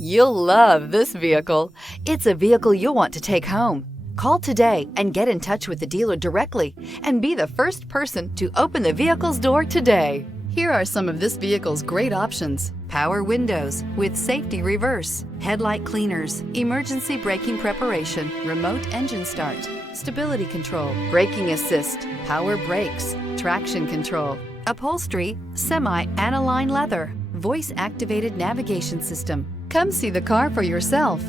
You'll love this vehicle. It's a vehicle you'll want to take home. Call today and get in touch with the dealer directly and be the first person to open the vehicle's door today. Here are some of this vehicle's great options: power windows with safety reverse, headlight cleaners, emergency braking preparation, remote engine start, stability control, braking assist, power brakes, traction control, upholstery, semi-aniline leather, voice-activated navigation system. Come see the car for yourself.